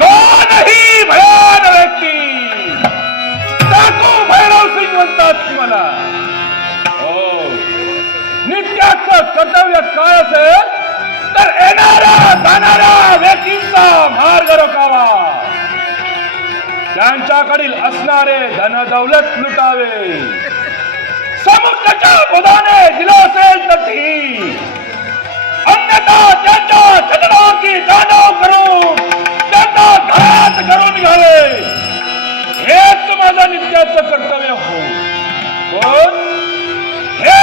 कोणही भयान व्यक्ती टाकू भैरव सिंग म्हणतात मला. हो, नित्याचं कर्तव्य काय असेल तर येणाऱ्या जाणाऱ्या व्यक्तींचा मार्ग रोखावा, त्यांच्याकडील असणारे धन दौलत लुटावे, समुद्राच्या पदाने दिलं असेल तर ती, अन्यथा त्यांच्या चरणाची जाणव करून त्यांना घरात करून घ्यावे, हेच माझं नित्याचं कर्तव्य हो. पण हे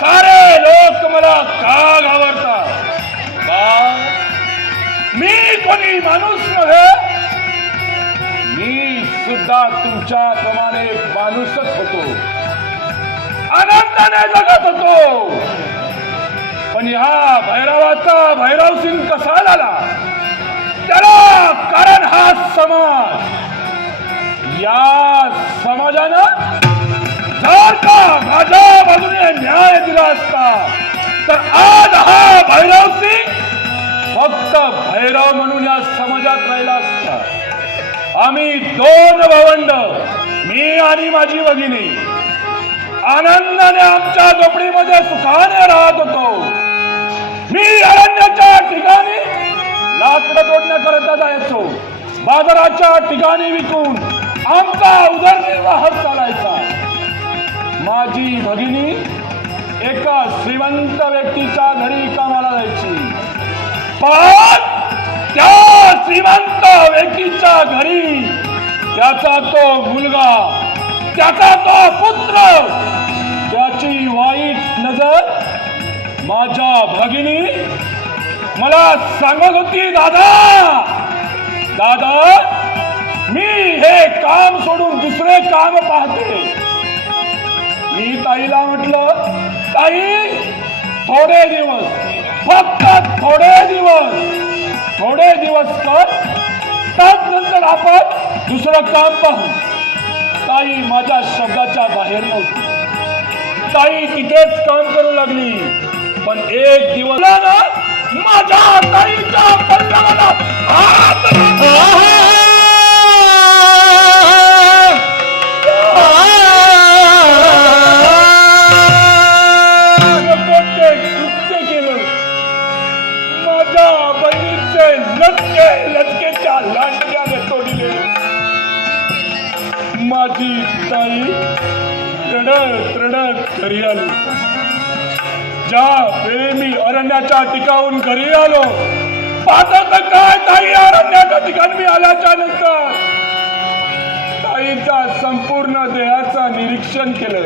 सारे लोक मला का घाबरतात? का? मी कोणी माणूस नव्हे, मी सुद्धा तुमच्या प्रमाणे माणूसच होतो, आनंदाने जगत होतो. पण या भैरवाचा भैरव सिंग कसा झाला त्याला कारण हा समाज. या समाजानं जर का माझ्या बाजूने न्याय दिला असता तर आज हा भैरव सिंग फक्त भैरव म्हणून या समाजात राहिला असता. आम्ही दोन भावंड, मी आणि माझी भगिनी, आनंदाने आमच्या झोपडीमध्ये सुखाने राहत होतो. मी अरण्याच्या ठिकाणी लाकडं तोडण्याकरता जायचो, बाजाराच्या ठिकाणी विकून आमचा उदरनिर्वाह चालायचा. माझी भगिनी एका श्रीमंत व्यक्तीच्या घरी कामाला जायची, पण त्या श्रीमंत व्यक्तीच्या घरी त्याचा तो मुलगा, त्याचा तो पुत्र, त्याची वाईट नजर माझ्या भगिनी मला सांगत होती, दादा दादा मी हे काम सोडून दुसरे काम पाहते. मी ताईला म्हटलं, ताई थोडे दिवस, फक्त थोडे दिवस कर, त्यानंतर आपण दुसरं काम पाहू. ताई माझ्या शब्दाच्या बाहेर नव्हती. ताई तिथेच काम करू लागली. पण एक दिवस माझ्या ताईच्या पल्ल्याला हात लटकेच्या लांडग्याने तोडले. माझी ताई रडत घरी आली. ज्या वेळी मी अरण्याच्या ठिकाणून घरी आलो, पाहत काय ताई अरण्याच्या ठिकाणी मी आल्याच्या नंतर ताईच्या संपूर्ण देहाचं निरीक्षण केलं.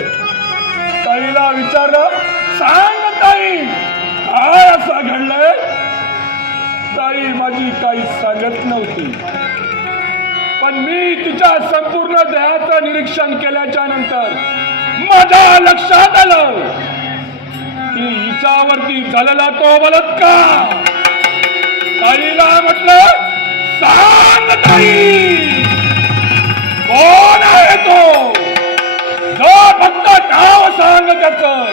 ताईला विचारलं, सांग ताई काय असं घडलंय? ताई माझी काही सांगत नव्हती. पण मी तिच्या संपूर्ण देहाचं निरीक्षण केल्याच्या नंतर माझ्या लक्षात आलं की हिच्यावरती झालेला तो बलात्कार. ताईला म्हटलं, सांग ताई कोण आहे तो? फक्त नाव सांग त्याचं.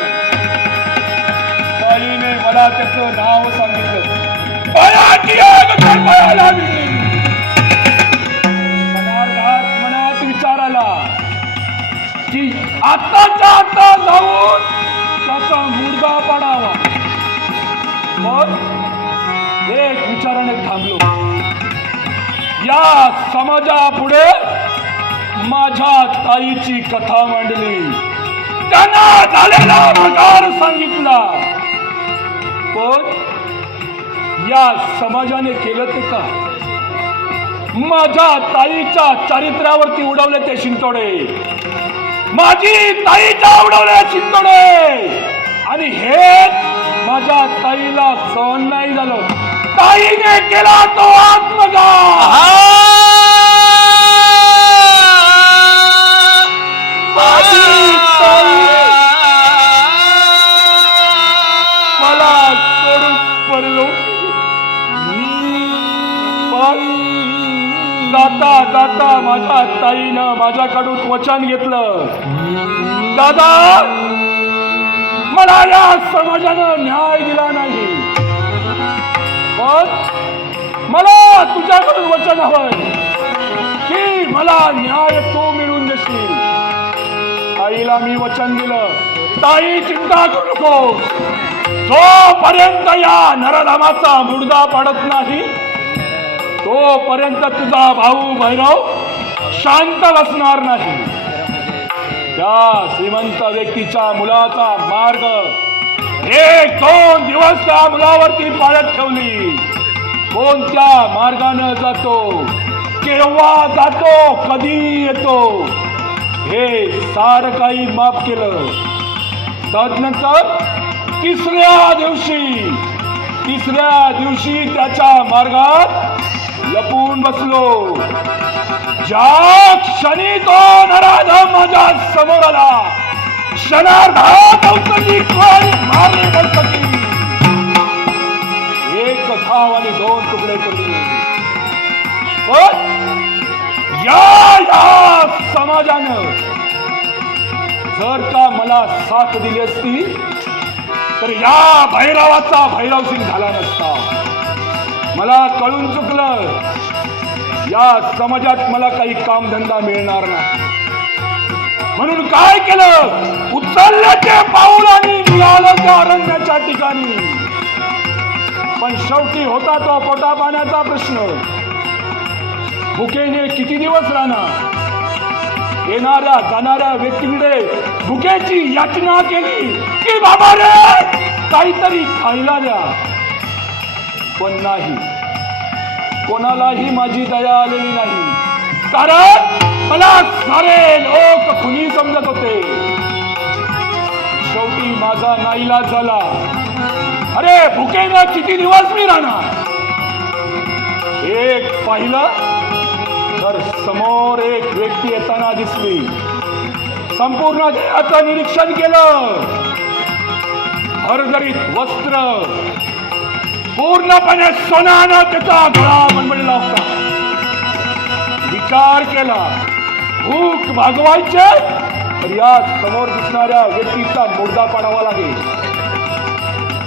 ताईने मला त्याचं नाव सांगितलं. मनात विचार आला की आताच्या आता जाऊन त्याचा मुर्दा पाडावा. मग एक विचाराने थांबलो. या समाजापुढे माझ्या ताईची कथा मांडली, त्यांना झालेला प्रकार सांगितला. पण या समाजाने केलं ते का? माझ्या ताईच्या चारित्र्यावरती उडवले ते शिंतोडे, माझी ताईच्या उडवले शिंतोडे. आणि हे माझ्या ताईला सहन नाही झालं. ताईने केला तो आत्मघात. मला सोडून पडलो. जाता जाता माझ्या ताईनं माझ्याकडून वचन घेतलं, दादा मला या समाजानं न्याय दिला नाही, पण मला तुझ्याकडून वचन हवंय की मला न्याय तू मिळवून देशील. आईला मी वचन दिलं, ताई चिंता करू नको, जोपर्यंत या नरधामाचा मुर्दा पडत नाही तोपर्यंत तुझा भाऊ भैरव शांत बसणार नाही. त्या श्रीमंत व्यक्तीच्या मुलाचा मार्ग 1-2 दिवस त्या मुलावरती पाळत ठेवली. कोणत्या मार्गाने जातो, केव्हा जातो, कधी येतो, हे सारं काही माफ केलं. तदनंतर तिसऱ्या दिवशी त्याच्या मार्गात लपून बसलो. ज्या क्षणी तो नराधम माझ्या समोर आला, क्षणार्धात अवतरली कोण मारली बसली. एक घाव आणि 2 तुकडे केले. पण या समाजानं जर का मला साथ दिली असती तर या भैरवाचा भैरव सिंग झाला नसता. मला कळून चुकलं, या समाजात मला काही कामधंदा मिळणार नाही, म्हणून काय केलं, उचलल्याचे पाऊल आणि निघालं त्या अरण्याच्या ठिकाणी. पण शेवटी होता तो पोटा पाण्याचा प्रश्न. भुकेने किती दिवस राहणार. येणाऱ्या जाणाऱ्या व्यक्तीकडे भुकेची याचना केली की बाबा रे काहीतरी खायला द्या, पण नाही, कोणालाही माझी दया आलेली नाही. कारण मला सारे लोक खुनी समजत होते. शेवटी माझा नाईलाज झाला. अरे भुकेनं किती दिवस मी राहणार. एक पाहिलं तर समोर एक व्यक्ती येताना दिसली. संपूर्ण देहाचं निरीक्षण केलं. भरभरीत वस्त्र, पूर्णपणे सोन्यानं त्याचा गळा बनवलेला होता. विचार केला, भूक भागवायचे तर या समोर दिसणाऱ्या व्यक्तीचा मुर्दा पाडावा लागेल.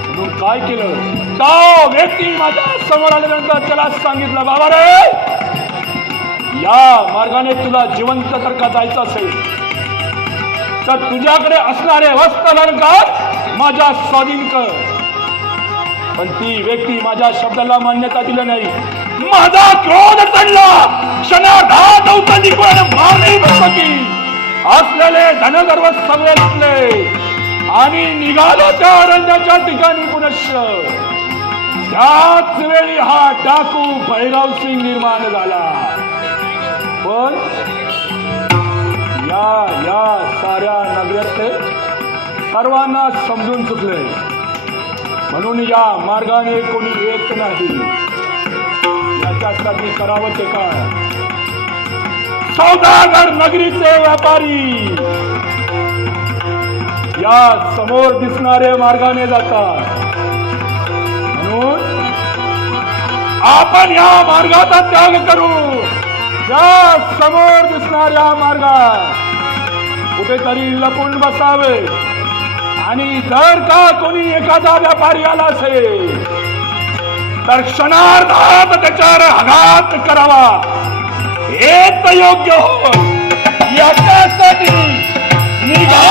म्हणून काय केलं, तो व्यक्ती माझ्या समोर आल्यानंतर त्याला सांगितलं, बाबा रे या मार्गाने तुला जिवंत जर का जायचं असेल तर तुझ्याकडे असणारे वस्त्र अलंकार माझ्या स्वाधीन कर. पण ती व्यक्ती माझ्या शब्दाला मान्यता दिली नाही. माझा क्रोध चढला. क्षणार्धात अवतरली मारली बसकी. असलेले धनगर्व सगळे लुटले आणि निघालो त्या अरण्याच्या ठिकाणी पुनश्च. त्याच वेळी हा डाकू भैरव सिंग निर्माण झाला. पण या साऱ्या नगरात सर्वांना समजून चुकले. म्हणून या मार्गाने कोणी येत नाही. याच्यासाठी करावं ते काय. सौदागर नगरीचे व्यापारी या समोर दिसणाऱ्या मार्गाने जातात. म्हणून आपण या मार्गाचा त्याग करू. या समोर दिसणाऱ्या मार्गात कुठेतरी लपून बसावे आणि जर का कोणी एखादा व्यापारी आला असेल तर क्षणार्धात त्याच्यावर आघात करावा. हेच योग्य हो. याच्यासाठी निघा.